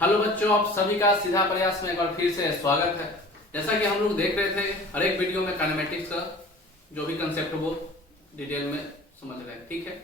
Hello बच्चों, आप सभी का सीधा प्रयास में एक बार फिर से स्वागत है। जैसा कि हम लोग देख रहे थे हर एक वीडियो में काइनेमेटिक्स का जो भी कंसेप्ट वो डिटेल में समझ रहे हैं, ठीक है।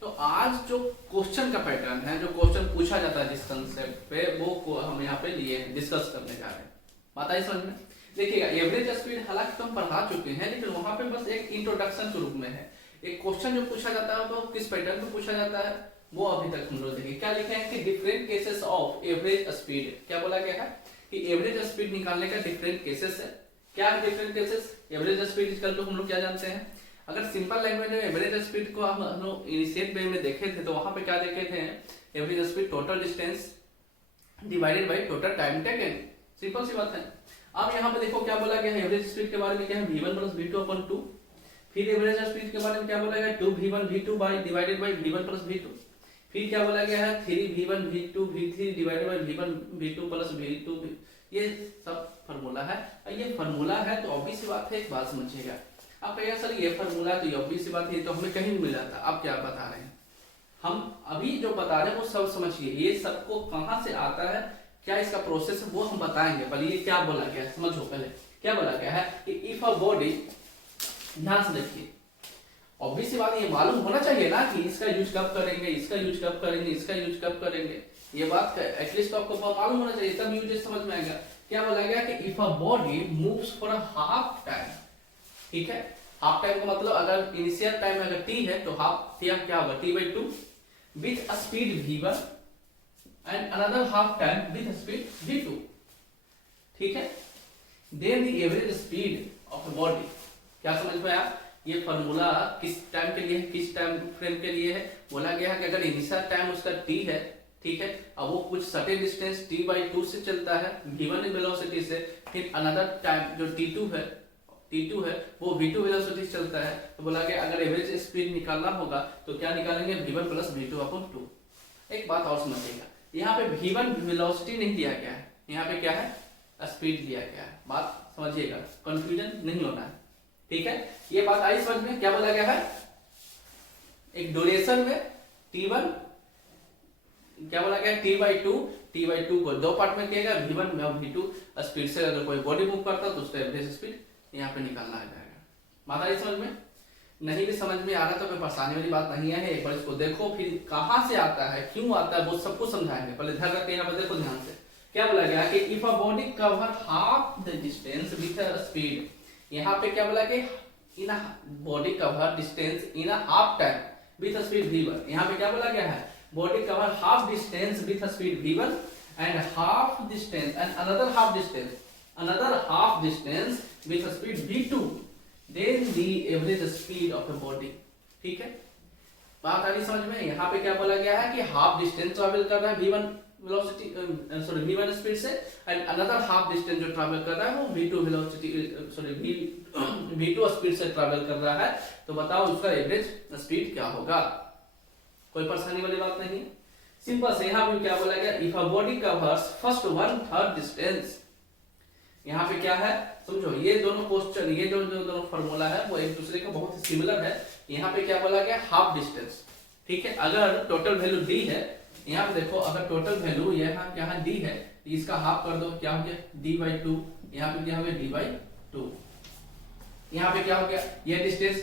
तो आज जो क्वेश्चन का पैटर्न है, जो क्वेश्चन पूछा जाता है जिस कंसेप्ट पे, वो हम यहाँ पे लिए हैं, डिस्कस करने जा रहे हैं। बात आई समझ में? देखिएगा, एवरेज स्पीड हालांकि तो हम पढ़ा चुके हैं, लेकिन वहां पे बस एक इंट्रोडक्शन के रूप में है। एक क्वेश्चन जो पूछा जाता है वो किस पैटर्न में पूछा जाता है वो अभी तक हम लोग देखें। क्या लिखा है कि different cases of average speed, क्या बोला गया है कि एवरेज स्पीड निकालने का डिफरेंट केसेस है। क्या है different cases? Average speed equal to हम लोग क्या जानते हैं, अगर सिंपल लैंग्वेज में एवरेज स्पीड को हम लोग इनिशिएट वे में देखे थे तो वहां पे क्या देखे थे, average speed total distance divided by total time taken. Simple सी बात है। अब यहाँ पे देखो क्या बोला गया है, एवरेज स्पीड के बारे में क्या है, v1 प्लस v2 अपॉन 2। फिर एवरेज स्पीड के बारे में क्या बोला गया, 2v1 v2 by divided by v1 plus v2। फिर क्या बोला गया है, 3v1 v2 v3 divided by v1 v2 plus v2। ये सब फार्मूला है। ये फार्मूला है तो ऑब्वियस सी बात है, एक बात समझिएगा। आप कहिए सर ये फार्मूला तो ऑब्वियस सी बात है, तो हमें कहीं नहीं मिला था। आप क्या बता रहे हैं, हम अभी जो बता रहे हैं वो सब समझिए। ये सबको कहां से आता है, क्या इसका प्रोसेस है वो हम बताएंगे। पहले ये क्या बोला गया है समझो। पहले क्या बोला गया है कि इफ अ बॉडी, ध्यान से देखिए, ऑब्वियस सी बात ये मालूम होना चाहिए ना कि इसका यूज कब करेंगे, इसका यूज कब करेंगे, इसका यूज कब करेंगे। ये बात एटलीस्ट आपको मालूम होना चाहिए, तब यूजेस समझ में आएगा। क्या बोला गया कि if a body moves for a half time, ठीक है। हाफ टाइम का मतलब अगर इनिशियल टाइम अगर t है तो हाफ क्या होगा, t/2 with a speed v1 and another half time with speed v2, ठीक है। Then the average speed of a body, क्या समझ में आया? ये फार्मूला किस टाइम के लिए है, किस टाइम फ्रेम के लिए है? बोला गया है कि अगर इनिशियल टाइम उसका t है, ठीक है, अब वो कुछ सर्टेन डिस्टेंस t/2 से चलता है v1 वेलोसिटी से, फिर अनदर टाइम जो t2 है वो v2 वेलोसिटी से चलता है। तो बोला गया अगर एवरेज स्पीड निकालना होगा तो क्या निकालेंगे, v1 प्लस v2 अपॉन 2। एक बात और समझिएगा, यहाँ पे v1 वेलोसिटी नहीं दिया गया है, यहाँ पे क्या है, स्पीड दिया गया है। बात समझिएगा, कंफ्यूजन नहीं होना है, ठीक है। ये बात आई समझ में? क्या बोला गया है, एक ड्यूरेशन में t1, क्या बोला गया, t/2 को दो पार्ट में किया गया, v1 और v2 स्पीड से अगर कोई बॉडी मूव करता है तो उसका एवरेज स्पीड यहाँ पे निकालना आ जाएगा। बात आई समझ में? नहीं भी समझ में आ रहा तो कोई परेशानी वाली बात नहीं है। एक बार इसको देखो, फिर कहां से आता है, क्यों आता है, वो सब कुछ समझाएंगे। पहले ध्यान रखते हैं, यहाँ पर देखो ध्यान से। क्या बोला गया कि if a body cover half the distance with a speed, यहाँ पे क्या बोला कि in a body cover distance in a half time with speed v1। यहाँ पे क्या बोला गया है, body cover half distance with speed v1 and half distance and another half distance with speed v2, then the average speed of the body, ठीक है। बात आ रही समझ में? यहाँ पे क्या बोला गया है कि हाफ डिस्टेंस ट्रैवल कर रहा है v1 वेलोसिटी v1 स्पीड से, एंड अनदर हाफ डिस्टेंस जो ट्रैवल कर रहा है वो v2 वेलोसिटी v2 स्पीड से ट्रैवल कर रहा है। तो बताओ उसका एवरेज स्पीड क्या होगा? कोई परेशानी वाली बात नहीं है, सिंपल से। यहाँ पे क्या बोला गया, if a body covers first 1/3 distance, यहाँ पे क्या है समझो। ये दोनों क्वेश्चन, ये जो दोनों फार्मूला है वो एक दूसरे का बहुत ही सिमिलर है। यहाँ पे क्या बोला गया, हाफ डिस्टेंस, ठीक है। अगर टोटल वैल्यू d है, यहाँ पे देखो, अगर टोटल वैल्यू यहाँ d है, इसका हाफ कर दो, क्या हो गया, d/2। यहाँ पे क्या हो गया, d/2। यहाँ पे क्या हो गया, ये डिस्टेंस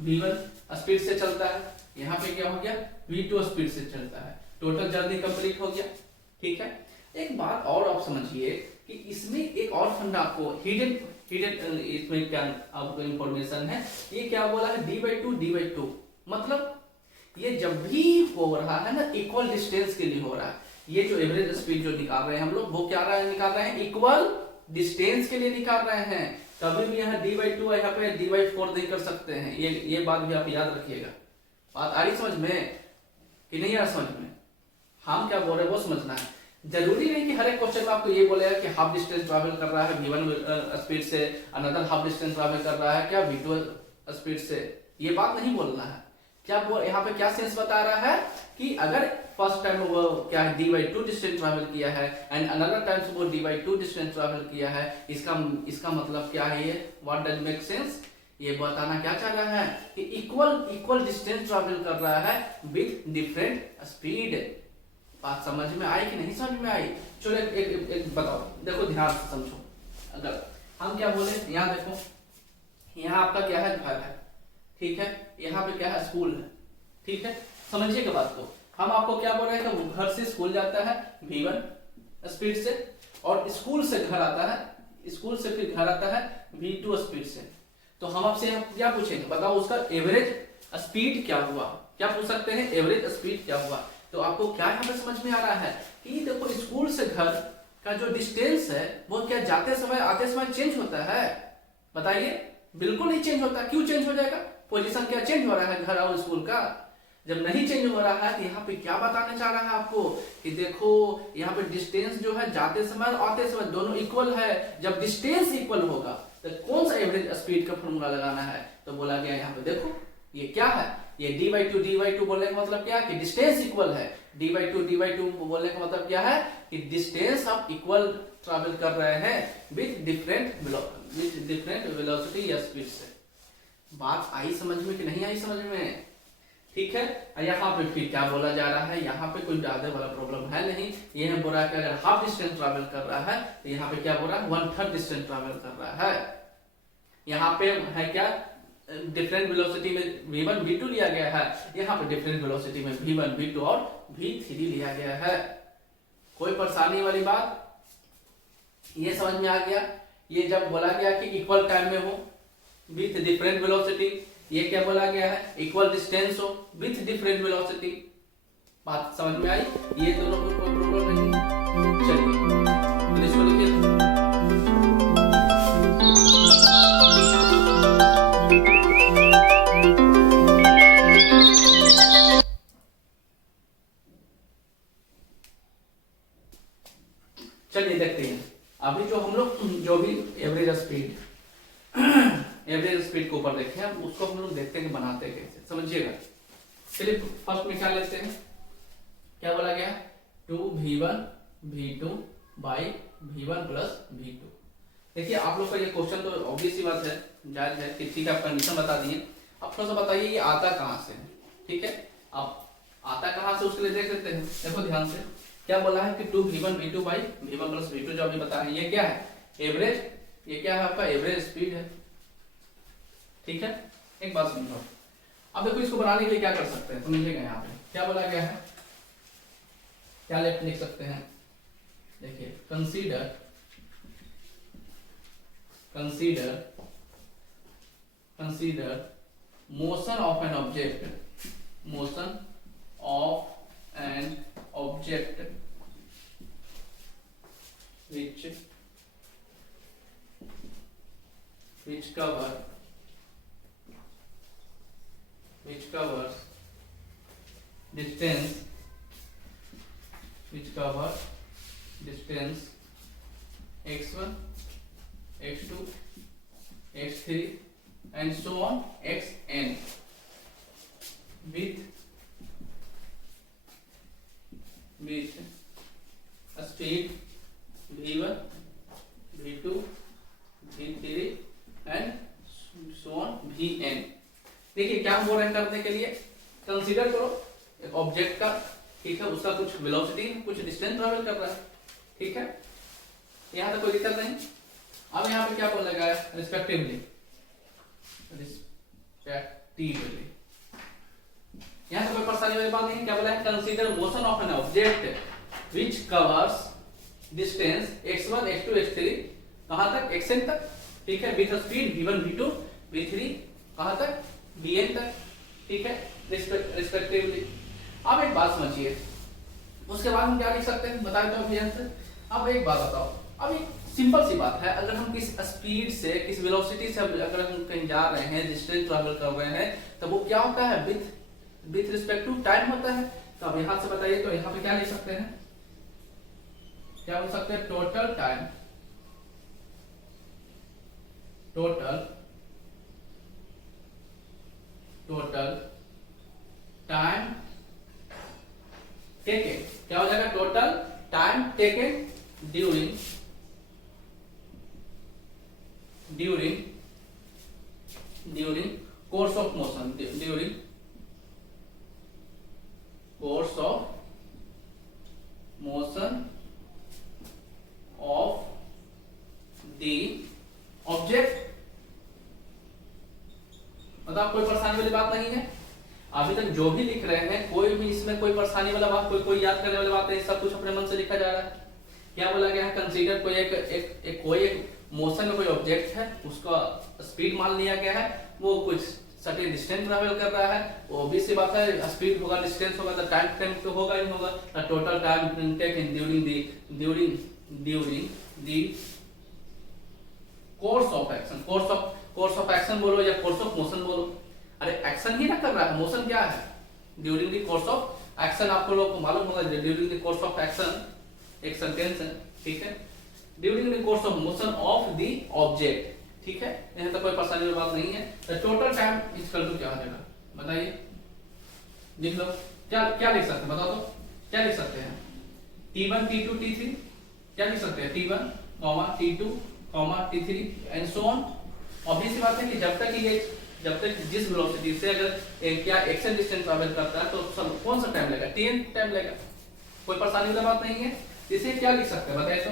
v1 स्पीड से चलता है, यहाँ पे क्या हो गया, v2 स्पीड से चलता है। टोटल जर्नी कंप्लीट हो गया, ठीक है। एक बात और आप समझिए कि इसमें एक और फंडा आपको हिडन इसमें क्या आपको इंफॉर्मेशन है। ये क्या बोला है, d/2 मतलब ये जब भी हो रहा है ना, इक्वल डिस्टेंस के लिए हो रहा है। ये जो एवरेज स्पीड जो निकाल रहे हैं हम लोग, वो क्या निकाल रहे हैं, इक्वल डिस्टेंस के लिए निकाल रहे हैं। कभी भी यहाँ d/2 यहाँ पे d/4 नहीं कर सकते हैं। ये बात भी आप याद रखिएगा। बात आ रही समझ में कि नहीं आ समझ में? हम क्या बोल रहे हैं वो समझना है। जरूरी नहीं कि हर एक क्वेश्चन में आपको ये बोलेगा कि हाफ डिस्टेंस ट्रैवल कर रहा है v1 स्पीड से, अनदर हाफ डिस्टेंस ट्रैवल कर रहा है क्या v2 स्पीड से। ये बात नहीं बोलना है। क्या यहाँ पे क्या सेंस बता रहा है कि अगर फर्स्ट टाइम वो क्या है d/2 डिस्टेंस ट्रैवल किया है एंड अनदर टाइम वो d/2 डिस्टेंस ट्रैवल किया है, इसका मतलब क्या है, ये व्हाट डज मेक सेंस, ये बताना क्या चाह रहा है कि इक्वल डिस्टेंस ट्रैवल कर रहा है विद डिफरेंट स्पीड। बात समझ में आई कि नहीं समझ में आई? चलो एक बताओ, देखो ध्यान से समझो। अगर हम क्या बोले, यहाँ देखो, यहाँ आपका क्या है, घर है, ठीक है, यहाँ पे क्या है, स्कूल है, ठीक है, समझिएगा बात को। हम आपको क्या बोल रहे हैं कि घर से स्कूल जाता है v1 स्पीड से, और स्कूल से घर आता है, स्कूल से फिर घर आता है v2 स्पीड से। तो हम आपसे क्या पूछेंगे, बताओ उसका एवरेज स्पीड क्या हुआ? क्या पूछ सकते हैं, एवरेज स्पीड क्या हुआ? तो आपको क्या यहाँ पे समझ में आ रहा है कि देखो स्कूल से घर का जो डिस्टेंस है वो क्या जाते समय आते समय चेंज होता है? बताइए, बिल्कुल नहीं चेंज होता। क्यों चेंज हो जाएगा? पोजीशन क्या चेंज हो रहा है घर और स्कूल का? जब नहीं चेंज हो रहा है तो यहाँ पे क्या बताना चाह रहा है आपको कि देखो यहाँ पे डिस्टेंस जो है जाते समय और आते समय दोनों इक्वल है। जब डिस्टेंस इक्वल होगा तो कौन सा एवरेज स्पीड का फॉर्मूला लगाना है? तो बोला गया यहाँ पे देखो ये क्या है, ये d/2 बोलने का मतलब क्या है कि डिस्टेंस इक्वल है। d/2 बोलने का मतलब क्या है कि डिस्टेंस आप इक्वल ट्रैवल कर रहे हैं विद डिफरेंट वेलोसिटी या स्पीड से। बात आई समझ में कि नहीं आई समझ में? ठीक है, यहाँ पे फिर क्या बोला जा रहा है, यहाँ पे कोई ज्यादा वाला प्रॉब्लम है नहीं। ये है बोल रहा है कि अगर हाफ डिस्टेंस ट्रैवल कर रहा है तो यहाँ पे क्या बोल रहा है, 1/3 डिस्टेंस ट्रैवल कर रहा है। यहाँ पे है क्या, डिफरेंट वेलोसिटी में v1 v2 लिया गया है, यहाँ पे डिफरेंट वेलोसिटी में v1 v2 और v3 लिया गया है। कोई परेशानी वाली बात? ये समझ में आ गया? ये जब बोला गया कि इक्वल टाइम में हो विथ डिफरेंट वेलोसिटी, ये क्या बोला गया है, इक्वल डिस्टेंस हो विथ डिफरेंट वेलोसिटी। बात समझ में आई? ये दोनों को कोई प्रॉब्लम नहीं। चलिए तो इसको लिखिए। चलिए देखते हैं अभी जो हम लोग जो भी एवरेज स्पीड के ऊपर देखे हैं उसको हम लोग देखते हैं बनाते कैसे, समझिएगा। चलिए फर्स्ट में क्या लेते हैं, क्या बोला गया, 2v1 v2 by v1 plus v2। देखिए आप लोग का ये क्वेश्चन तो ऑब्वियस सी बात है, जायज है कि ठीक है आप कंडीशन बता दिए। अब थोड़ा सा बताइए ये आता कहाँ से है, ठीक है। अब आता कहाँ से उसके लिए देख लेते हैं। देखो ध्यान से, क्या बोला है कि 2v1 v2 by v1 plus v2 जो अभी बता रहे हैं, ये क्या है, एवरेज, ये क्या है आपका एवरेज स्पीड है, ठीक है। एक बात समझो, अब देखो इसको बनाने के लिए क्या कर सकते हैं, समझिएगा। यहाँ पे क्या बोला गया है, क्या लिख सकते हैं, देखिए consider motion of an object which covers distance x1 x2 x3 and so on xn with a speed v1 v2 v3 and so on vn। देखिए क्या हम बोल रहे हैं करने के लिए, कंसीडर करो एक ऑब्जेक्ट का, ठीक है, उसका कुछ वेलोसिटी कुछ डिस्टेंस ट्रैवल कर रहा है, ठीक है, यहाँ तक कोई दिक्कत नहीं। अब यहाँ पे क्या बोला गया है, रिस्पेक्टिवली, यहाँ तो कोई परेशानी वाली बात नहीं। क्या बोला है, consider motion of an object which covers distance x1 x2 x3 कहां तक, xn तक, ठीक है, with speed v1 v2 v3 कहां तक, vn तक, ठीक है, रिस्पेक्टिवली। अब एक बात समझिए, उसके बाद हम क्या लिख सकते हैं, बताए तो अभी आंसर। अब एक बात बताओ, अब एक सिंपल सी बात है, अगर हम किस स्पीड से किस वेलोसिटी से अगर हम कहीं जा रहे हैं, डिस्टेंस ट्रैवल कर रहे हैं, तो वो क्या होता है, विथ रिस्पेक्ट टू टाइम होता है। तो अब यहां से बताइए, तो यहां पे क्या लिख सकते हैं, क्या बोल सकते हैं, टोटल टाइम टेकन, क्या हो जाएगा, total time taken during course of motion, during course of अभी तक जो भी लिख रहे हैं कोई भी इसमें कोई परेशानी वाला बात, कोई याद करने वाली बात नहीं, सब कुछ अपने मन से लिखा जा रहा है। क्या बोला गया है, कंसीडर कोई एक मोशन में कोई ऑब्जेक्ट है, उसका स्पीड मान लिया गया है, वो कुछ सर्टेन डिस्टेंस ट्रैवल कर रहा है, वो ऑब्वियस सी बात है, स्पीड होगा, डिस्टेंस होगा, तो टाइम फ्रेम तो होगा ही होगा, total time taken during the course of action. Course of action बोलो या कोर्स ऑफ मोशन बोलो, अरे एक्शन ही ना कर रहा है, मोशन क्या है, during the course of action. आपको लोग को मालूम होगा during the course of action एक सेंटेंस है, ठीक है, during the course of motion of the object, ठीक है, यहाँ तक कोई परेशानी वाली बात नहीं है। तो टोटल टाइम इक्वल टू क्या हो जाएगा, बताइए, लिख लो, क्या लिख सकते हैं, बताओ तो, क्या लिख सकते हैं, T1 T2 T3, क्या लिख सकते हैं, T1, T2, T3 and so on. Obvious सी बात है कि जब तक जिस वेलोसिटी से अगर क्या एक्शन डिस्टेंस ट्रैवल करता है तो कौन सा टाइम लगेगा, Tn टाइम लगेगा, कोई परेशानी वाली बात नहीं है। इसे क्या लिख सकते हैं बताइए तो।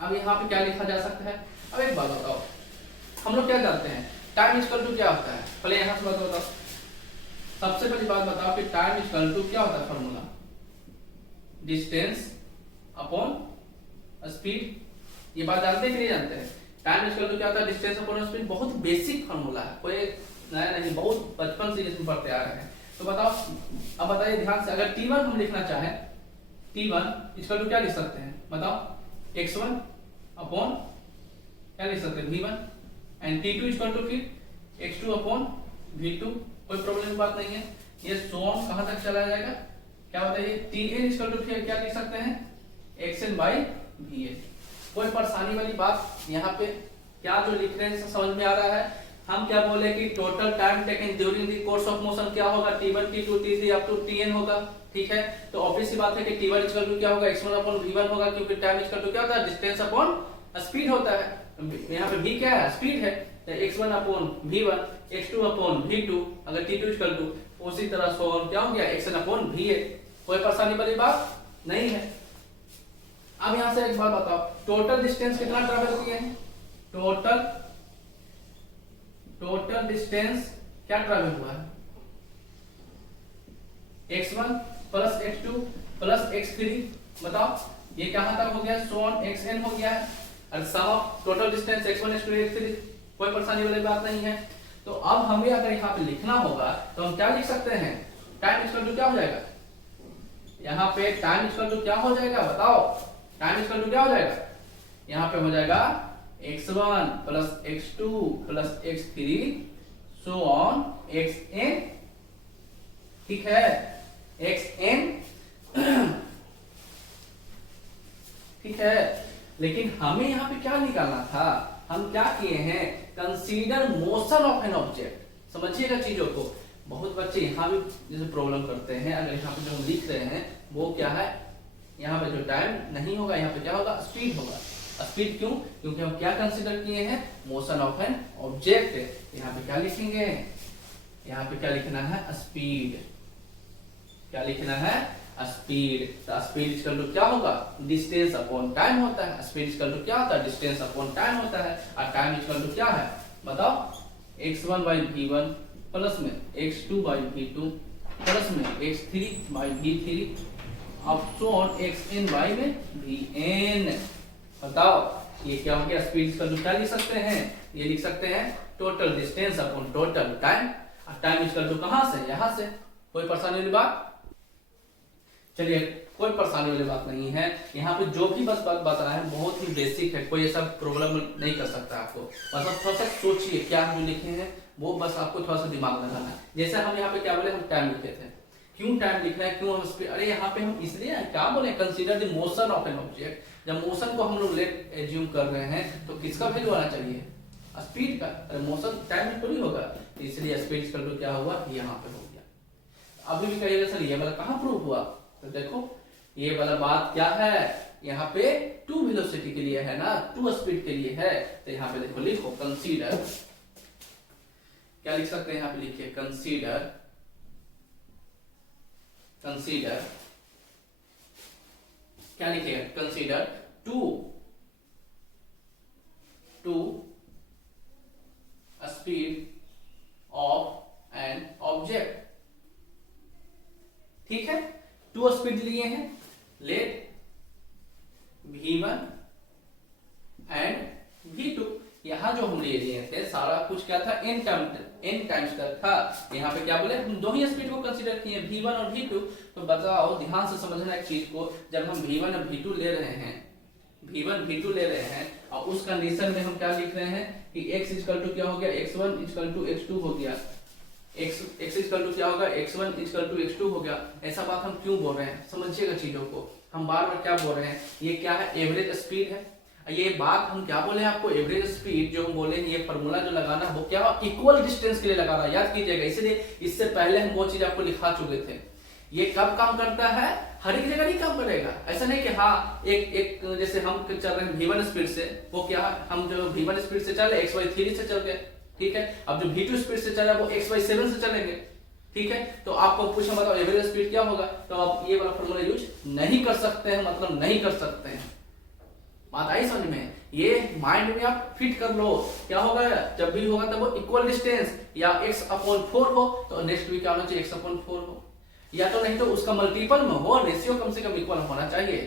अब यहाँ पे क्या लिखा जा सकता है, अब एक बात बताओ, हम लोग क्या जानते हैं टाइम इक्वल टू क्या होता है, पहले यहाँ से बताओ, सबसे पहली बात बताओ कि टाइम इक्वल टू क्या होता है, फॉर्मूला डिस्टेंस अपॉन स्पीड। ये बात जानते हैं कि नहीं जानते हैं, टाइम इक्वल टू क्या होता है, डिस्टेंस अपॉन स्पीड, बहुत बेसिक फॉर्मूला है, कोई नया नहीं, बहुत बचपन से इसमें पढ़ते आ रहे हैं। तो बताओ, अब बताइए ध्यान से, अगर T1 हम लिखना चाहें, T1 इक्वल टू क्या लिख सकते हैं बताओ, x1 अपॉन क्या लिख सकते हैं V1, and T2 equal to फिर x2 अपॉन V2, कोई प्रॉब्लम की बात नहीं है। ये सोन कहां तक चला जाएगा, क्या बताइए, Tn इक्वल टू फिर क्या लिख सकते हैं, xn बाई Vn, कोई परेशानी वाली बात यहाँ पे, क्या जो लिख रहे हैं समझ में आ रहा है। हम क्या बोले कि total time taken during the course of motion क्या होगा, T1 T2 T3 up to Tn होगा, ठीक है। तो ऑब्वियस सी बात है कि T1 इक्वल टू क्या होगा, x1 अपॉन V1 होगा, क्योंकि टाइम इक्वल टू क्या होता है, डिस्टेंस अपॉन स्पीड होता है, यहाँ पे v क्या है, स्पीड है, तो x1 upon V1, x2 upon V2, अगर T2 इक्वल टू उसी तरह सो ऑन क्या हो गया, xn अपॉन Vn, कोई परेशानी वाली बात नहीं है। अब यहां से एक बात बताओ, टोटल डिस्टेंस कितना ट्रैवल किए हैं, टोटल डिस्टेंस क्या ट्रैवल हुआ है, x1 plus x2 plus x3, बताओ ये कहां तक हो गया, सो ऑन xn हो गया है, और सम of total distance x1 x2 x3, कोई परेशानी वाली बात नहीं है। तो अब हमें अगर यहाँ पे लिखना होगा तो हम क्या लिख सकते हैं, टाइम इक्वल टू क्या हो जाएगा, यहाँ पे टाइम इक्वल टू क्या हो जाएगा बताओ, टाइम इक्वल टू क्या हो जाएगा, यहाँ पे हो जाएगा x1 plus x2 plus x3 so on xn, ठीक है, xn ठीक है। लेकिन हमें यहाँ पे क्या निकालना था, हम क्या किए हैं, consider motion of an object, समझिएगा चीजों को। बहुत बच्चे यहाँ भी जैसे प्रॉब्लम करते हैं, अगर यहाँ पे जो हम लिख रहे हैं वो क्या है, यहाँ पे जो टाइम नहीं होगा, यहाँ पे क्या होगा, स्पीड होगा। स्पीड क्यों, क्योंकि हम क्या कंसीडर किए हैं, मोशन ऑफ एन ऑब्जेक्ट। यहाँ पे क्या लिखेंगे, यहाँ पे क्या लिखना है, स्पीड, क्या लिखना है, स्पीड। तो स्पीड इक्वल टू क्या होगा, डिस्टेंस अपॉन टाइम होता है, स्पीड इक्वल टू क्या होता है, डिस्टेंस अपॉन टाइम होता है, और टाइम इक्वल टू क्या है बताओ, x1 बाई V1 प्लस में x2 बाई V2 प्लस में x3 बाई V3 अब सो ऑन xn बाई में Vn। बताओ ये क्या हो गया, स्पीड इक्वल टू क्या लिख सकते हैं, ये लिख सकते हैं total distance upon total time, और टाइम इक्वल टू कहां से, यहां से, कोई परेशानी वाली बात, चलिए कोई परेशानी वाली बात नहीं है। यहाँ पे जो भी बस बात बता रहा है बहुत ही बेसिक है, कोई ऐसा प्रॉब्लम नहीं कर सकता आपको, बस आप थोड़ा सा सोचिए क्या हम जो लिखे हैं वो बस आपको थोड़ा सा दिमाग लगाना है। जैसे हम यहाँ पे क्या बोले, हम टाइम लिखे थे, क्यों टाइम लिखना है, क्यों हम स्पीड, अरे यहाँ पे हम इसलिए क्या बोले, consider the motion of an object. जब मोशन को हम लोग लेट एज्यूम कर रहे हैं तो किसका वैल्यू आना चाहिए, स्पीड का, अरे मोशन टाइम में थोड़ी होगा, इसलिए स्पीड इक्वल टू क्या हुआ, यहाँ पे हो गया। अभी भी कहिएगा सर ये वाला कहाँ प्रूव हुआ, तो देखो ये वाला बात क्या है, यहाँ पे टू वेलोसिटी के लिए है ना, टू स्पीड के लिए है, तो यहाँ पे देखो लिखो कंसीडर, क्या लिख सकते हैं यहाँ पे लिखिए कंसीडर, कंसीडर क्या लिखिएगा, consider two speed of an object, two speed लिए हैं, लेट V1 एंड V2। यहाँ जो हम ले लिए थे सारा कुछ क्या था, n टाइम्स तक था। यहाँ पे क्या बोले, हम दो ही स्पीड को कंसीडर किए, V1 और V2। तो बताओ, ध्यान से समझना एक चीज को, जब हम V1 और V2 ले रहे हैं, V1 V2 ले रहे हैं, और उस कंडीशन में हम क्या लिख रहे हैं कि x इक्वल टू क्या हो गया, x1 इक्वल टू x2 हो गया, x इक्वल टू क्या होगा, x1 इक्वल टू x2 हो गया। ऐसा बात हम क्यों बोल रहे हैं, समझिएगा चीजों को। हम बार बार क्या बोल रहे हैं, ये क्या है, एवरेज स्पीड है। ये बात हम क्या बोले आपको, एवरेज स्पीड जो हम बोले, ये फॉर्मूला जो लगाना वो क्या, इक्वल डिस्टेंस के लिए लगाना, याद कीजिएगा। इसलिए इससे पहले हम वो चीज आपको लिखा चुके थे। ये कब काम करता है, हर एक जगह नहीं काम करेगा। ऐसा नहीं कि हाँ एक जैसे हम चल रहे हैं V1 स्पीड से, वो क्या, हम जो V1 स्पीड से चल रहे x/3 से चल गए, ठीक है। अब जो V2 स्पीड से चल रहा है वो x/7 से चलेंगे, ठीक है। तो आपको पूछा बताओ एवरेज स्पीड क्या होगा, तो आप ये वाला फॉर्मूला यूज नहीं कर सकते हैं, मतलब नहीं कर सकते हैं। बात आई समझ में, ये माइंड में आप फिट कर लो। क्या होगा, जब भी होगा तब वो इक्वल डिस्टेंस या x/4 हो, तो नेक्स्ट भी क्या होना चाहिए, x/4 हो, या तो नहीं तो उसका मल्टीपल में हो, रेशियो कम से कम इक्वल होना चाहिए।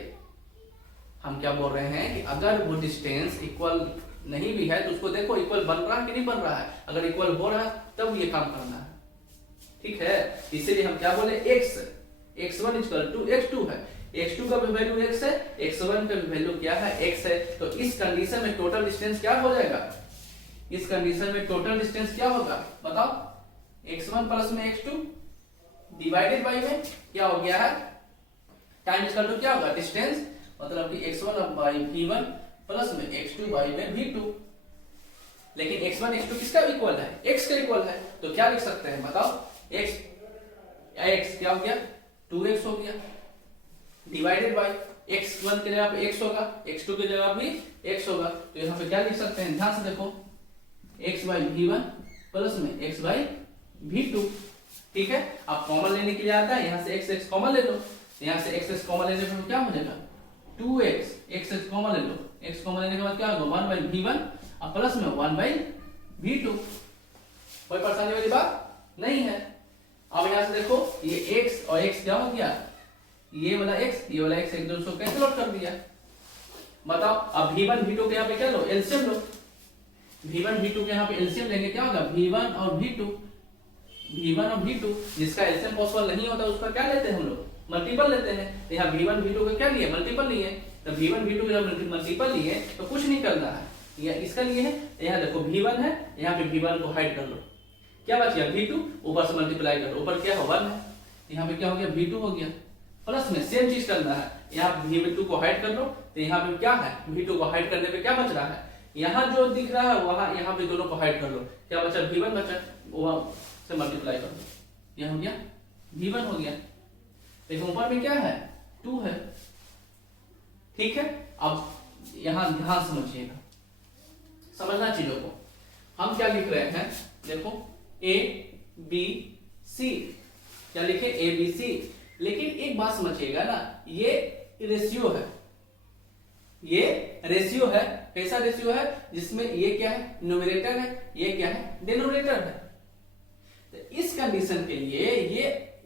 हम क्या बोल रहे हैं कि अगर वो डिस्टेंस इक्वल नहीं भी है तो उसको देखो इक्वल बन रहा है कि नहीं बन रहा है। अगर इक्वल हो रहा है तब ये काम करना है, ठीक है। इसीलिए हम क्या बोले, x1 इक्वल टू x2 है, x2 का भी वैल्यू x है, x1 का भी वैल्यू क्या है, x है। तो इस कंडीशन में टोटल डिस्टेंस क्या हो जाएगा, इस कंडीशन में टोटल डिस्टेंस क्या होगा बताओ, x1 प्लस में x2 डिवाइडेड बाय में क्या हो गया है, टाइम इक्वल टू क्या होगा, डिस्टेंस, मतलब कि x1 बाय v1 प्लस में x2 बाय में v2। लेकिन x1 x2 किसका इक्वल है, x का इक्वल है। तो क्या लिख सकते हैं बताओ, x क्या हो गया, 2x हो गया, डिवाइडेड बाय x1 की जगह पे x होगा, x2 की जगह भी x होगा। तो यहाँ पे क्या लिख सकते हैं, ध्यान से देखो, x बाय v1 प्लस में x बाय v2, ठीक है। अब कॉमन लेने के लिए आता है, यहाँ से x कॉमन ले लो, यहाँ से x कॉमन लेने पर क्या हो जाएगा, 2x, x कॉमन ले लो, x कॉमन लेने के बाद क्या होगा, 1 बाय v1 और प्लस में 1 बाय v2। कोई परेशानी वाली बात नहीं है। अब यहाँ से देखो, ये x और x क्या हो गया, ये वाला x, ये वाला x एक दूसरे को कैंसिल आउट कर दिया। बताओ, अब v1 v2 के यहाँ पे क्या लो, एलसीएम लो। v1 v2 के यहाँ पे एलसीएम लेंगे, क्या होगा, v1 और v2, v1 और v2, जिसका एलसीएम पॉसिबल नहीं होता उसका क्या लेते हैं हम लोग, मल्टीपल लेते हैं। तो यहाँ v1 v2 का क्या लिए, मल्टीपल लिए। तो v1 v2 का जब मल्टीपल लिए तो कुछ नहीं करना है, या इसका लिए है। यहाँ देखो v1 है, यहाँ पे v1 को हाइड कर लो, क्या बच गया, v2, ऊपर से मल्टीप्लाई कर लो, ऊपर क्या है 1 है, यहाँ पे क्या हो गया, v2 हो गया, प्लस में सेम चीज करना है, यहाँ v2 को हाइड कर लो। तो यहाँ पे क्या है, v2 को हाइड करने पे क्या बच रहा है, यहाँ जो दिख रहा है वहां, यहाँ पे दोनों को हाइड कर लो, क्या बचा, v1 बचा, वहां से मल्टीप्लाई कर दो, यह हो गया v1 हो गया। लेकिन ऊपर में क्या है, 2 है, ठीक है। अब यहाँ ध्यान समझिएगा, समझना चीजों को। हम क्या लिख रहे हैं, देखो a b c, क्या लिखे, a b c। लेकिन एक बात समझिएगा ना, ये रेशियो है, ये रेशियो है। कैसा रेशियो है, जिसमें ये क्या है, न्यूमरेटर है, ये क्या है, डिनोमिनेटर है। तो इस कंडीशन के लिए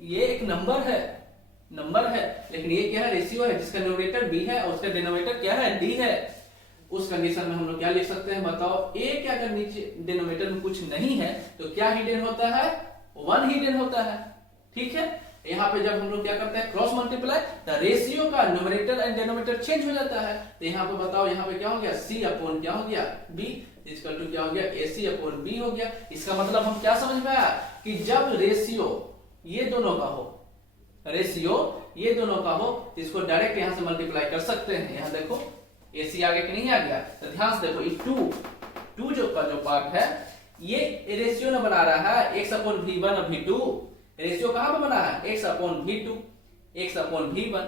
ये एक नंबर है, लेकिन ये क्या है, रेशियो है, जिसका न्यूमरेटर b है और उसका डिनोमिनेटर क्या है, d है। उस कंडीशन में हम लोग क्या लिख सकते हैं बताओ, a के अगर नीचे डिनोमिनेटर में कुछ नहीं है तो क्या हिडन होता है, 1 हिडन होता है, ठीक है। यहाँ पे जब हम लोग क्या करते हैं, क्रॉस मल्टीप्लाई, तो रेशियो का न्यूमरेटर एंड डिनोमिनेटर चेंज हो जाता है। तो यहाँ पे बताओ, यहाँ पे क्या हो गया, c अपॉन क्या हो गया, b इक्वल टू क्या हो गया, ac अपॉन b हो गया। इसका मतलब हम क्या समझ में आया कि जब रेशियो ये दोनों का हो, रेशियो ये दोनों का हो, इसको डायरेक्ट यहाँ से मल्टीप्लाई कर सकते हैं। यहाँ देखो ac आगे कि नहीं आ गया, तो ध्यान से देखो, ये 2 जो का जो पार्ट है, ये रेशियो न बना रहा है x अपॉन v1 और v2। रेशियो कहां पे बना है, x upon v2, x upon v1।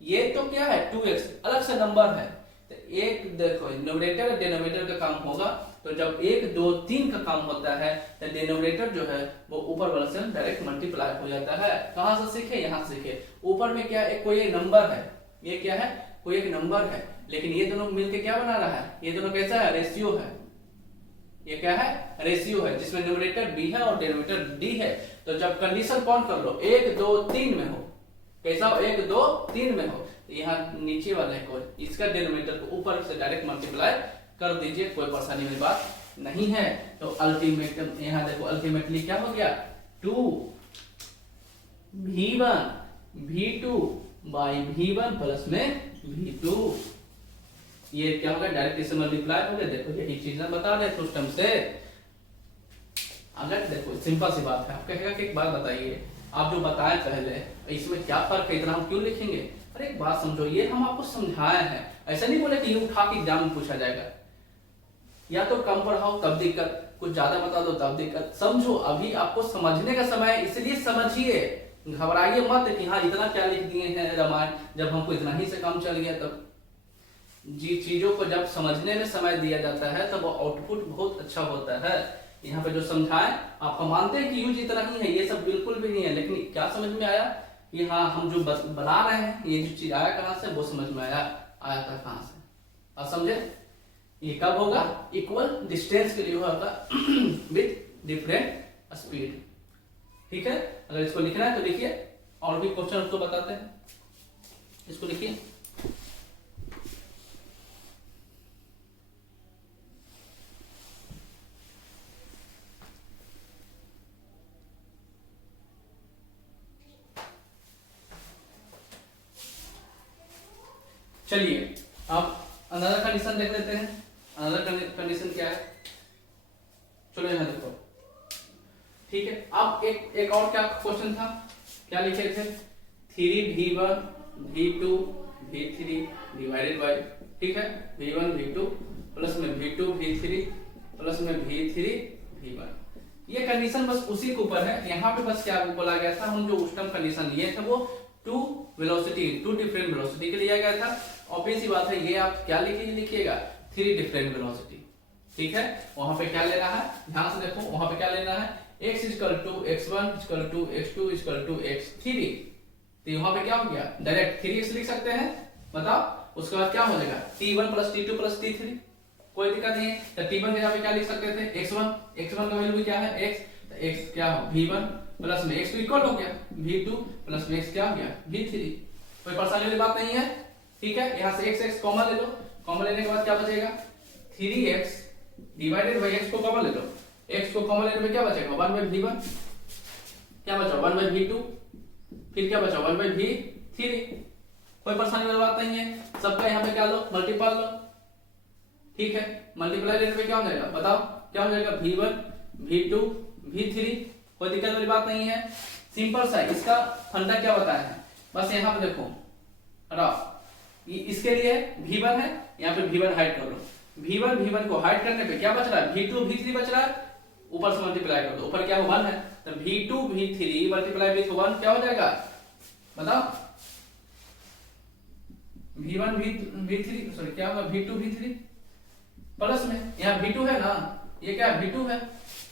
ये तो क्या है, 2x अलग से नंबर है। तो एक देखो, न्यूमरेटर और डिनोमिनेटर का काम होगा, तो जब 1 2 3 का काम होता है तो डिनोमिनेटर जो है वो ऊपर वाले से डायरेक्ट मल्टीप्लाई हो जाता है। कहां से सीखे, यहां से सीखे। ऊपर में क्या, एक कोई एक नंबर है, ये क्या है, कोई एक नंबर है, लेकिन ये दोनों मिलके क्या बना रहा है, ये दोनों कैसा है, रेशियो है। ये क्या है, रेशियो है, जिसमें न्यूमरेटर b है और डिनोमिनेटर d है। तो जब कंडीशन कौन कर लो, 1 2 3 में हो, कैसा हो, 1 2 3 में हो, यहाँ नीचे वाले को इसका डिनोमिनेटर को ऊपर से डायरेक्ट मल्टीप्लाई कर दीजिए, कोई परेशानी वाली बात नहीं है। तो अल्टीमेट यहाँ देखो अल्टीमेटली क्या हो गया 2v1 v2 by v1 plus में v2, ये क्या हो गया डायरेक्ट इससे मल्टीप्लाई हो गया। देखो यही चीजें बता रहे थे उस टाइम से। अगर देखो सिंपल सी बात है, आप कहेगा कि एक बात बताइए आप जो बताए पहले इसमें क्या फर्क है, इतना हम क्यों लिखेंगे। अरे एक बात समझो, ये हम आपको समझाए हैं, ऐसा नहीं बोले कि ये उठा के एग्जाम में पूछा जाएगा। या तो कम पढ़ाओ तब दिक्कत, कुछ ज्यादा बता दो तब दिक्कत। समझो अभी आपको समझने का समय है, इसलिए समझिए, घबराइए मत कि हाँ इतना क्या लिख दिए हैं रामायण, जब हमको इतना ही से काम चल गया। तब जी चीजों को जब समझने में समय दिया जाता है तब आउटपुट बहुत अच्छा होता है। यहाँ पे जो समझाएं आपको मानते हैं कि यूज इतना ही है, ये सब बिल्कुल भी नहीं है, लेकिन क्या समझ में आया कि हाँ हम जो बना रहे हैं ये जो चीज आया कहाँ से, वो समझ में आया था कहाँ से। अब समझे ये कब होगा, इक्वल डिस्टेंस के लिए होगा विथ डिफरेंट स्पीड। ठीक है, अगर इसको लिखना है तो लिखिए, और भी क्वेश्चन उसको बताते हैं, इसको लिखिए। चलिए अब अनदर कंडीशन देख लेते हैं। अनदर कंडीशन क्या है, चलो यहां देखो। ठीक है, अब एक और क्या क्वेश्चन था, क्या लिखे थे 3v1 v2 v3 divided by, ठीक है v1 v2 प्लस में v2 v3 प्लस में v3 v1। ये कंडीशन बस उसी के ऊपर है। यहाँ पे बस क्या बोला गया था, हम जो उस टाइम कंडीशन लिए थे वो two velocity, two different velocity के लिया गया था। ऑब्वियस सी बात है, ये आप क्या लिखिएगा 3 डिफरेंट वेलोसिटी। ठीक है, वहां पे क्या लेना है, ध्यान से देखो, वहां पे क्या लेना है x equal to x1 equal to x2 equal to x3। तो यहाँ पे क्या हो गया, डायरेक्ट 3x लिख सकते हैं, बताओ। उसके बाद क्या हो जाएगा t1 plus t2 plus t3, कोई दिक्कत नहीं है। तो t1 के यहाँ पे क्या लिख सकते थे x1 का वैल्यू क्या है x, तो x क्या हो v1 प्लस में x2 इक्वल हो गया v2 प्लस में x क्या हो गया v3। कोई परेशानी वाली बात नहीं है। ठीक है, यहाँ से x कॉमन ले लो, कॉमन लेने के बाद क्या बचेगा 3x डिवाइडेड बाई x को कॉमन ले लो, x को कॉमन लेने में क्या बचेगा 1 बाई v1, क्या बचा 1 बाई v2, फिर क्या बचा 1 बाई v3। कोई परेशानी वाली बात नहीं है, सबका यहाँ पे क्या लो मल्टीपल लो। ठीक है, मल्टीप्लाई लेने में क्या हो जाएगा बताओ, क्या हो जाएगा v1 v2 v3। कोई दिक्कत वाली बात नहीं है, सिंपल सा। इसका फंडा क्या बताया है, बस यहाँ पे देखो इसके लिए v1 है, यहाँ पे v1 हाइड कर लो, v1 को हाइड करने पे क्या बच रहा है v2 v3 बच रहा है, ऊपर से मल्टीप्लाई कर दो, ऊपर क्या 1 है, तो v2 v3 मल्टीप्लाई विथ 1 क्या हो जाएगा बताओ, v1 v3 सॉरी क्या होगा v2 v3 प्लस में यहाँ v2 है ना, ये क्या v2 है।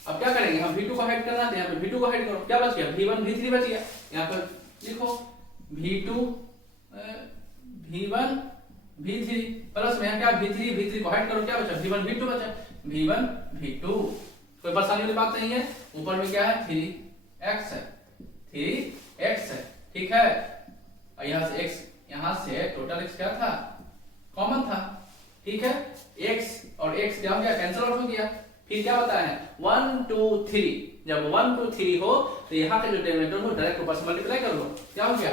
अब क्या करेंगे, हम v2 को हाइड करना है, यहाँ पे v2 को हाइड करो, क्या बच गया v1 v3 बच गया। यहाँ पे लिखो v2 v1 v3 प्लस में क्या v3 को हाइड करो, क्या बचा v1 v2 बचा, v1 v2। कोई परेशानी वाली बात नहीं है। ऊपर में क्या है 3x है, 3x है। ठीक है, यहाँ से x, यहाँ से टोटल x क्या था कॉमन था। ठीक है, x और x क्या हो गया कैंसिल आउट हो गया। फिर क्या होता है 1 2 3, जब 1 2 3 हो तो यहाँ का जो डिनोमिनेटर हो डायरेक्ट ऊपर से मल्टीप्लाई कर लो, क्या हो गया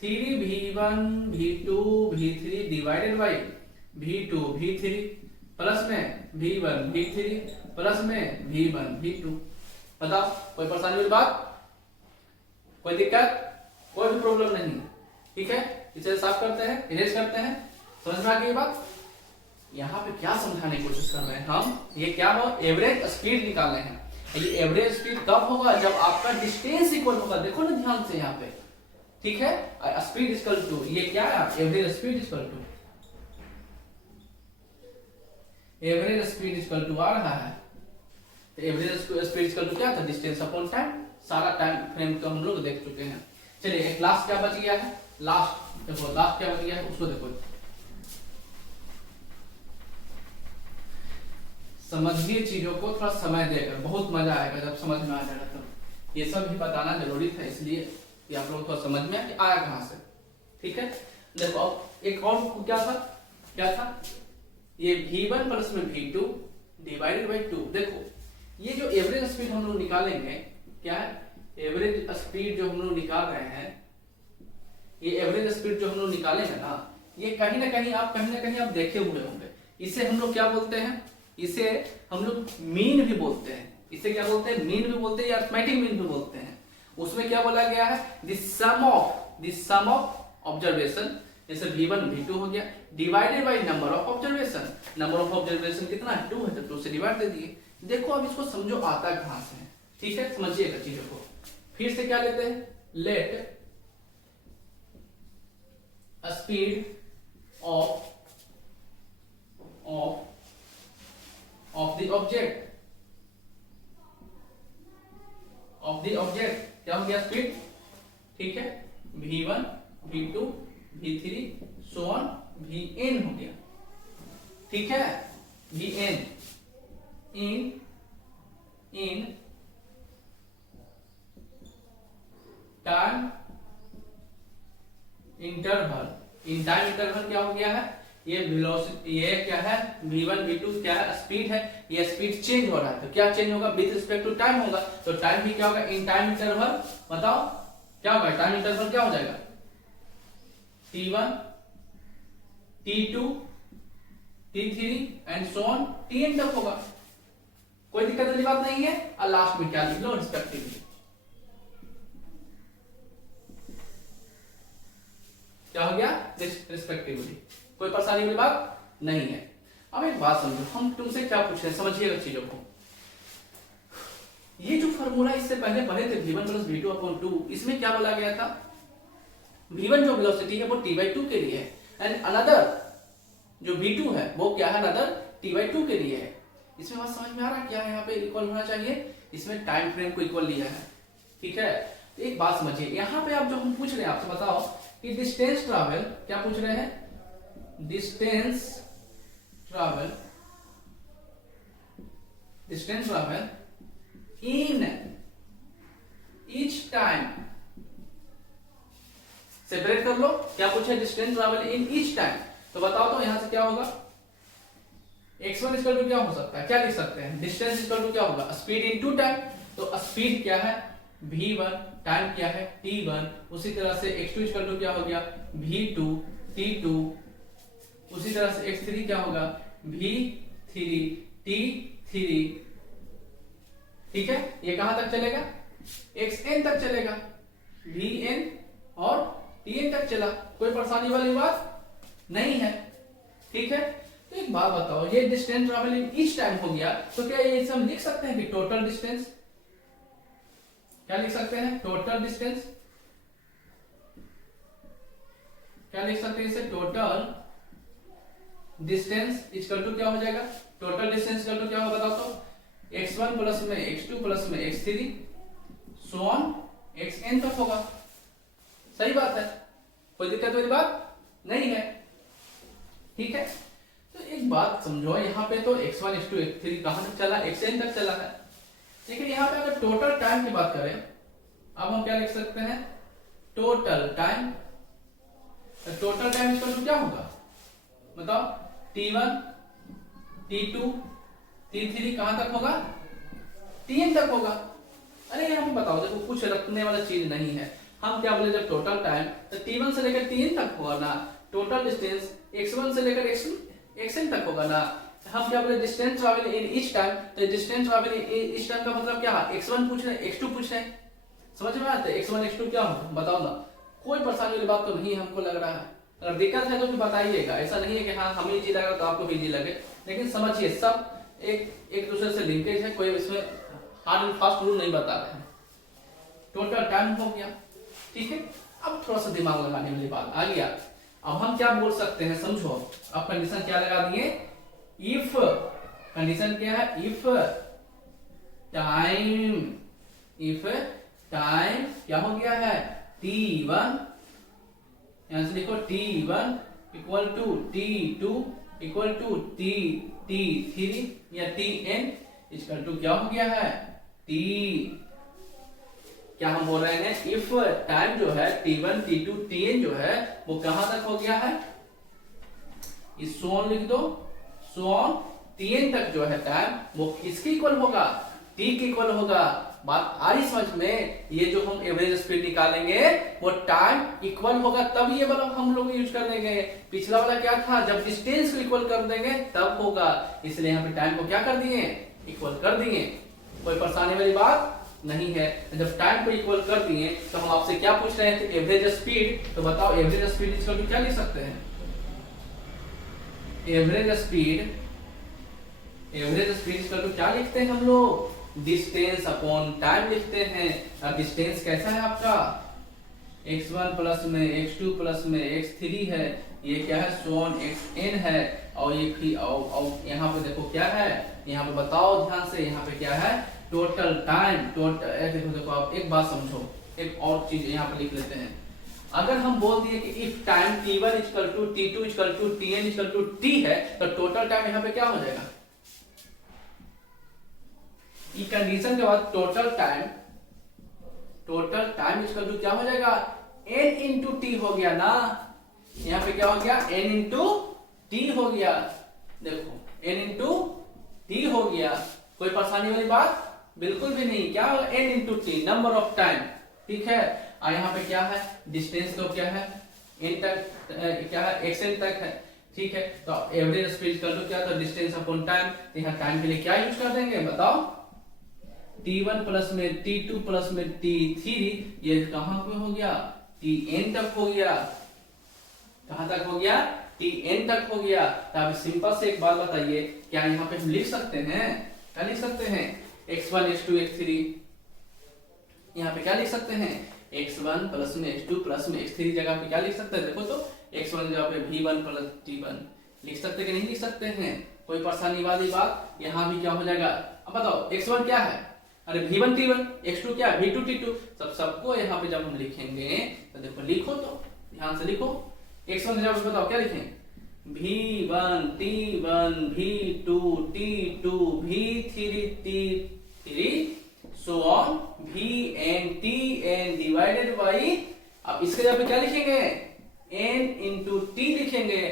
3v1 v2 v3 divided by v2 v3 plus में v1 v3 प्लस में v1 v2। बताओ कोई परेशानी वाली बात, कोई दिक्कत, कोई भी प्रॉब्लम नहीं। ठीक है, इसे साफ करते हैं, इरेज करते हैं। समझ में आ गई बात। यहाँ पे क्या समझाने की कोशिश कर रहे हैं हम, ये क्या हो एवरेज स्पीड निकाल रहे हैं। ये एवरेज स्पीड कब होगा, जब आपका डिस्टेंस इक्वल होगा। देखो ना ध्यान से यहाँ पे, ठीक है, स्पीड इक्वल टू ये क्या है average speed equal to, average speed equal to आ रहा है। एवरेज स्पीड इक्वल टू क्या था डिस्टेंस अपॉन टाइम। सारा टाइम फ्रेम को हम लोग देख चुके हैं। चलिए एक लास्ट क्या बच गया है, लास्ट देखो लास्ट क्या बच गया है उसको देखो, समझिए चीजों को थोड़ा समय देकर, बहुत मजा आएगा जब समझ में आ जाएगा। तो ये सब भी बताना जरूरी था, इसलिए ये आप लोगों को समझ में आया कहां से? ठीक है, देखो अब एक और क्या था ये v1 प्लस में v2 डिवाइडेड बाई 2। देखो ये जो एवरेज स्पीड हम लोग निकालेंगे, क्या है एवरेज स्पीड जो हम लोग निकाल रहे हैं, ये एवरेज स्पीड जो हम लोग निकालेंगे ना, ये कहीं ना कहीं आप देखे हुए होंगे। इसे हम लोग क्या बोलते हैं? इसे हम लोग मीन भी बोलते हैं। इसे क्या बोलते हैं? मीन भी बोलते हैं या अरिथमेटिक मीन भी बोलते हैं। उसमें क्या बोला गया है? द सम ऑफ ऑब्जर्वेशन, जैसे v1 v2 हो गया, divided by number of observation. Number of observation कितना है? 2 है, तो 2 से डिवाइड दे दिए। देखो अब इसको समझो आता कहां से है। ठीक है, समझिएगा चीजों को। फिर से क्या लेते हैं? Let speed of the object क्या हो गया? स्पीड। ठीक है, v1 v2 v3 so on vn हो गया। ठीक है, vn in time interval. In time interval क्या हो गया है? ये वेलोसिटी, ये क्या है? v1 v2 क्या है? स्पीड है। ये स्पीड चेंज हो रहा है, तो क्या चेंज होगा? विद रिस्पेक्ट टू टाइम होगा। तो टाइम भी क्या होगा? In time interval. बताओ क्या होगा? टाइम इंटरवल क्या हो जाएगा? t1 t2 t3 and so on tn तक होगा। कोई दिक्कत वाली बात नहीं है। और लास्ट में क्या लिख लो? रिस्पेक्टिवली। क्या हो गया? रिस्पेक्टिवली। कोई परेशानी वाली बात नहीं है। अब एक बात समझो, हम तुमसे क्या पूछ रहे हैं, समझिएगा चीजों को। ये जो फॉर्मूला इससे पहले पढ़े थे v1 प्लस v2 अपॉन 2, इसमें क्या बोला गया था? v1 जो वेलोसिटी है वो t/2 के लिए है, एंड अनदर जो v2 है वो क्या है? अनदर t/2 के लिए है। इसमें बात समझ में आ रहा है? क्या है यहाँ पे इक्वल होना चाहिए, इसमें टाइम फ्रेम को इक्वल लिया है। ठीक है, तो एक बात समझिए, यहाँ पे आप जो हम पूछ रहे हैं, आपसे बताओ कि डिस्टेंस ट्रैवल, क्या पूछ रहे हैं? Distance travel in each time. Separate कर लो, क्या पूछे? Distance travel in each time. तो बताओ तो यहां से क्या होगा? x1 इक्वल टू क्या हो सकता है? क्या लिख सकते हैं? डिस्टेंस इक्वल टू क्या होगा? Speed into time. तो स्पीड क्या है? v1, टाइम क्या है? t1। उसी तरह से x2 इक्वल टू क्या हो गया? v2 t2। उसी तरह से x3 क्या होगा? v3 t3। ठीक है, ये कहां तक चलेगा? xn तक चलेगा। vn और tn तक चला, कोई परेशानी वाली बात नहीं है। ठीक है, तो एक बात बताओ, ये distance travel in each time हो गया, तो क्या ये हम लिख सकते हैं कि टोटल डिस्टेंस? क्या लिख सकते हैं? Total distance. क्या लिख सकते हैं इसे? टोटल डिस्टेंस इक्वल टू क्या हो जाएगा? टोटल डिस्टेंस इक्वल टू क्या होगा बताओ तो? x1 प्लस में x2 प्लस में x3 सो ऑन xn तक होगा। सही बात है, कोई दिक्कत वाली बात नहीं है। ठीक है, तो एक बात समझो, यहाँ पे तो x1 x2 x3 कहां तक चला? xn तक चला है। लेकिन यहाँ पे अगर टोटल टाइम की बात करें, अब हम क्या लिख सकते हैं? Total time. Total time equal to क्या होगा बताओ? t1 t2 t3 कहां तक होगा? tn तक होगा। अरे हम बताओ, देखो कुछ रखने वाला चीज नहीं है। हम क्या बोले? जब टोटल टाइम तो t1 से लेकर tn तक होगा ना। टोटल डिस्टेंस x1 से लेकर xn तक होगा ना। हम क्या बोले? Distance travel in each time. तो distance travel in each time का मतलब क्या है? x1 पूछ रहे हैं, x2 पूछ रहे हैं। समझ में आता है? x1 x2 क्या होगा बताओ ना। कोई परेशानी वाली बात तो नहीं हमको लग रहा है। अगर दिक्कत है तो भी बताइएगा। ऐसा नहीं है कि हाँ हमें इजी लगा तो आपको भी इजी लगे, लेकिन समझिए सब एक दूसरे से लिंकेज है। कोई इसमें हार्ड एंड फास्ट रूल नहीं बता रहे हैं। टोटल टाइम हो गया। ठीक है, अब थोड़ा सा दिमाग लगाने वाली बात आ गया। अब हम क्या बोल सकते हैं समझो। अब कंडीशन क्या लगा दिए? इफ, कंडीशन क्या है? इफ टाइम क्या हो गया है? t1, यहां से लिखो t1 equal to t2 equal to t3 या tn इक्वल टू क्या हो गया है? क्या हम बोल रहे हैं, इफ टाइम जो है t1 t2 tn जो है वो कहां तक हो गया है, इस सोन लिख दो, सोन tn तक जो है टाइम वो किसके इक्वल होगा, t के इक्वल होगा। बात आ रही समझ में, ये जो हम एवरेज स्पीड निकालेंगे वो टाइम इक्वल होगा तब ये वाला हम लोग यूज कर लेंगे। पिछला वाला क्या था, जब डिस्टेंस को इक्वल कर देंगे तब होगा, इसलिए यहाँ पे टाइम को क्या कर दिए, इक्वल कर दिए। कोई परेशानी वाली बात नहीं है। जब टाइम को इक्वल कर दिए तो हम आपसे क्या पूछ रहे थे, एवरेज स्पीड। तो बताओ एवरेज स्पीड इसका क्या लिख सकते हैं, एवरेज स्पीड इसका तो क्या लिखते हैं हम लोग, डिस्टेंस अपॉन टाइम लिखते हैं। अब डिस्टेंस कैसा है आपका, x1 प्लस में x2 प्लस में x3 है, ये क्या है सोन xn है, और ये यहाँ पे देखो क्या है, यहाँ पे बताओ ध्यान से, यहाँ पे क्या है टोटल टाइम, देखो आप एक बात समझो, एक और चीज यहाँ पे लिख लेते हैं। अगर हम बोल दिए कि if time t1 equal to t2 equal to tn equal to t है, तो टोटल टाइम यहाँ पे क्या हो जाएगा, इस कंडीशन के बाद टोटल टाइम इक्वल टू क्या हो जाएगा, n इंटू टी हो गया ना। यहाँ पे क्या हो गया, n इंटू टी हो गया, देखो n इंटू टी हो गया। कोई परेशानी वाली बात बिल्कुल भी नहीं, क्या होगा n into T, number of time, ठीक है। और यहाँ पे क्या है, डिस्टेंस तो क्या है n तक, क्या है xn तक है, ठीक है। तो एवरेज स्पीड कर लो क्या, तो डिस्टेंस अपॉन टाइम, तो यहाँ टाइम के लिए क्या यूज कर देंगे बताओ, t1 प्लस में t2 प्लस में t3, ये कहां पे हो गया, tn तक हो गया, कहां तक हो गया, tn तक हो गया। तो अब सिंपल से एक बात बताइए, क्या यहाँ पे हम लिख सकते हैं, क्या लिख सकते हैं, x1 x2 x3, यहाँ पे क्या लिख सकते हैं, x1 प्लस में x2 प्लस में x3 जगह पे क्या लिख सकते हैं, देखो तो x1 जगह पे v1 प्लस t1 लिख सकते कि नहीं लिख सकते हैं। कोई परेशानी वाली बात, यहाँ भी क्या हो जाएगा, अब बताओ x1 क्या है, अरे v1 t1, x2 क्या है v2 t2, सबको यहाँ पे जब हम लिखेंगे तो देखो, लिखो तो ध्यान से लिखो, x1 जब बताओ क्या लिखें, v1 t1 v2 t2 v3 t3 so on vn tn divided by, अब इसके जगह पे क्या लिखेंगे, n इंटू t लिखेंगे।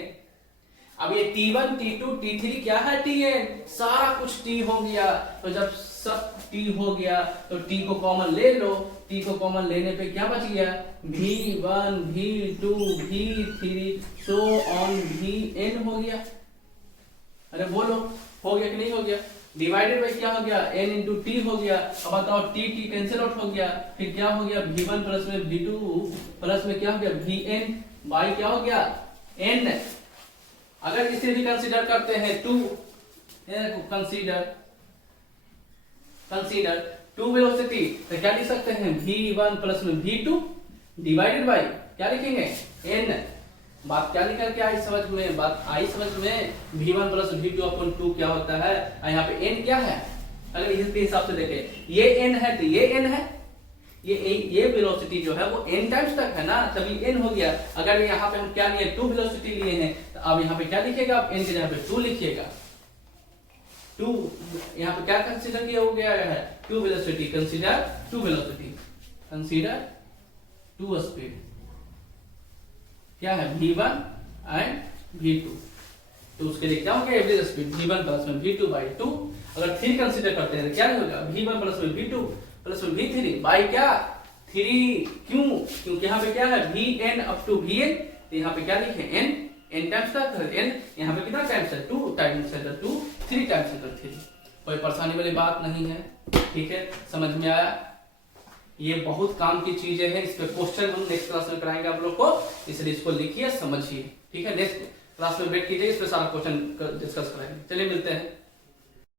अब ये t1 t2 t3 क्या है, tn, सारा कुछ t हो गया। तो जब सब t हो गया तो t को कॉमन ले लो, t को कॉमन लेने पे क्या बच गया, v1 v2 v3 so on vn हो गया। अरे बोलो हो गया कि नहीं हो गया, डिवाइडेड बाई क्या हो गया, n इंटू टी हो गया। अब बताओ t कैंसिल आउट हो गया, फिर क्या हो गया, v1 प्लस में v2 प्लस में क्या हो गया, vn बाई क्या हो गया n। अगर इसे भी कंसीडर करते हैं टू, कंसीडर टू वेलोसिटी, तो क्या लिख सकते हैं, v1 प्लस में v2 डिवाइडेड बाई क्या लिखेंगे n। बात क्या निकल के आई समझ में, बात आई समझ में, v1 प्लस v2 अपॉन 2 क्या होता है, यहाँ पे n क्या है, अगर इसके हिसाब से देखें ये n है तो ये n है, ये वेलोसिटी जो है वो n टाइम्स तक है ना, तभी n हो गया। अगर यहाँ पे हम क्या लिए, 2 वेलोसिटी लिए हैं, तो अब यहाँ पे क्या लिखेगा, आप n के जगह पे 2 लिखिएगा, 2 यहाँ पे क्या कंसीडर किया हो गया है, 2 velocity, consider 2 velocity, consider 2 speed, क्या है v1 एंड v2। तो उसके लिए क्या हो गया, एवरेज स्पीड v1 प्लस में v2 बाई 2। अगर 3 कंसीडर करते हैं तो क्या होगा, v1 प्लस में v2 प्लस में v3 बाई क्या 3, क्योंकि यहाँ पे क्या है vn अप टू vn, तो यहाँ पे क्या लिखे n टाइम्स तक n, यहाँ पे कितना टाइम्स है 2 टाइम्स है 2, 3 टाइम्स है 3। कोई परेशानी वाली बात नहीं है, ठीक है, समझ में आया। ये बहुत काम की चीजें हैं, इस पे क्वेश्चन हम नेक्स्ट क्लास में कराएंगे आप लोग को, इसलिए इसको लिखिए समझिए, ठीक है। नेक्स्ट क्लास में वेट कीजिए, इस पे सारा क्वेश्चन डिस्कस करेंगे। चलिए मिलते हैं।